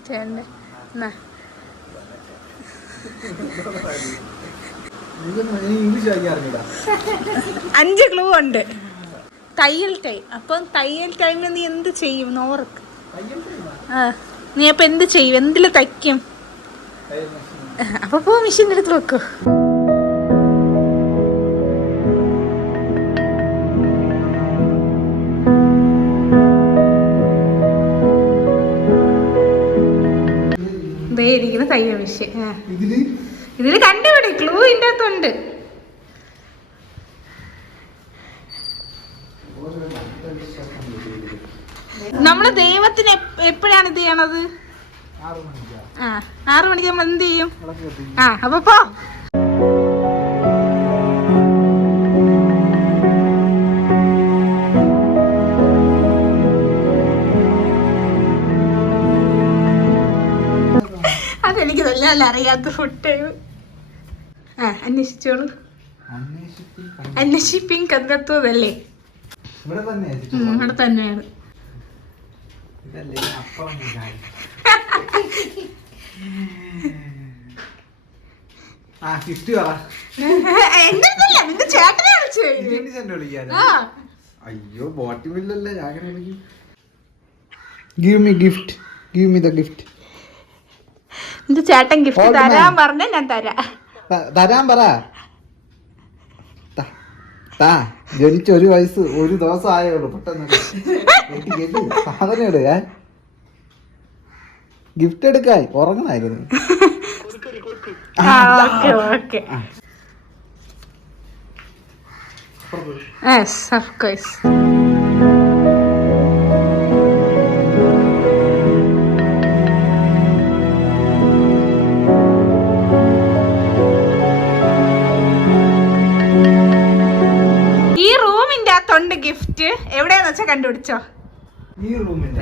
Stand എന്നാ English വായിക്കാൻ അറിഞ്ഞൂടാ. 5 ക്ലൂ ഉണ്ട്. തയ്യൽ ടൈം. അപ്പം തയ്യൽ ടൈമിൽ നീ എന്ത് ചെയ്യും? നോർക്ക്. നീ അപ്പം എന്ത് ചെയ്യും? എന്തിൽ തയ്ക്കും? അപ്പൊ പോ മെഷീൻ്റെ അടുത്ത് വെക്കൂ. ഇരിക്കുന്ന തയ്യൽ മെഷീൻ. ഇതില് കണ്ടുപിടി. ക്ലൂ ഇതിൻ്റെ അകത്തുണ്ട്. നമ്മള് ദൈവത്തിന് എപ്പോഴാണ് ഇത് ചെയ്യണത്? 6 മണിക്ക് നമ്മൾ എന്ത് ചെയ്യും? അപ്പൊ പോ. അതെനിക്ക് നല്ല അറിയാത്ത ഫുഡ് ടൈം. അന്വേഷിച്ചോളൂ. അന്വേഷിപ്പിൻ കണ്ടെത്തുവതല്ലേ? ഇവിടെ തന്നെയാണ്. അയ്യോ ബോട്ടിമില്ലല്ലേ. Give me gift. Give me the gift. നിന്റെ ചേട്ടൻ ഗിഫ്റ്റ് തരാൻ പറഞ്ഞ ഞാൻ തരാൻ പറ. ജനിച്ച 1 വയസ്സ് 1 ദിവസം ആയുള്ളൂ. പെട്ടെന്ന് സാധനം എടു. ഗിഫ്റ്റ് എടുക്കായി ഉറങ്ങണായിരുന്നു. ഗിഫ്റ്റ് എവിടെയാന്ന് വെച്ചാ കണ്ടുപിടിച്ചോ.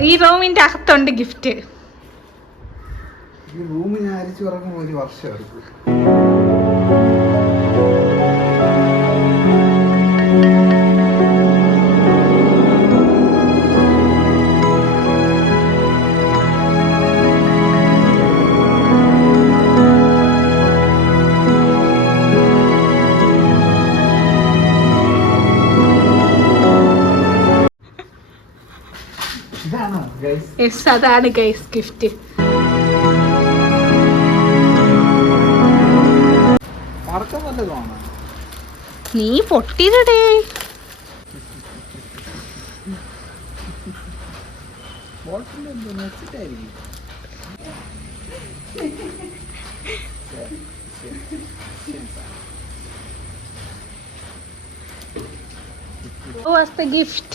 ഈ റൂമിന്റെ അകത്തുണ്ട് ഗിഫ്റ്റ്. ഈ റൂമിൽ ഞാൻ അരിച്ചു ഉറങ്ങുമ്പോൾ 1 വർഷം എടുക്കും. അതാണ് ഗൈസ് ഗിഫ്റ്റ്. നീ പൊട്ടിയിടേ. What was the gift?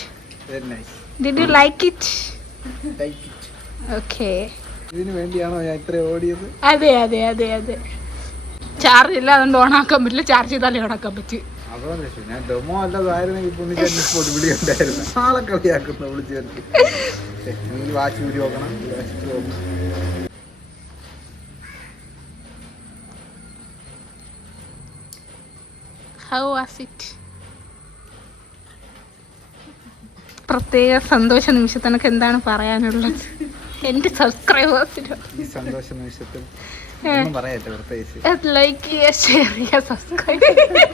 Very nice. Did you like it? Like it. Okay. ഇതിനു വേണ്ടിയാണോ ഞാൻ ഇത്ര ഓടിയത്? അതെ അതെ അതെ അതെ. ചാർജ് ഇല്ല, അതുകൊണ്ട് ഓണാക്കാൻ പറ്റില്ല. ചാർജ് ചെയ്താലേ ഓണാക്കാൻ പറ്റും. അതുകൊണ്ട് ഞാൻ ഡെമോ അല്ലതായിരുന്നെങ്കിൽ പുണ്ണിച്ചേട്ടൻ വിളി ഉണ്ടായിരുന്നു. നാളെ കളിയാക്കുന്നു വിളിച്ചേർക്ക്. നീ വാച്ച് ഊരി നോക്കണം. How was it? പ്രത്യേക സന്തോഷ നിമിഷത്തിനൊക്കെ എന്താണ് പറയാനുള്ളത് എന്റെ സബ്സ്ക്രൈബേഴ്സിന്? ഈ സന്തോഷ നിമിഷത്തിൽ പറയാട്ടെ പ്രത്യേകിച്ച് ലൈക്ക് ചെയ്യുക, ഷെയർ ചെയ്യുക, സബ്സ്ക്രൈബ് ചെയ്യുക.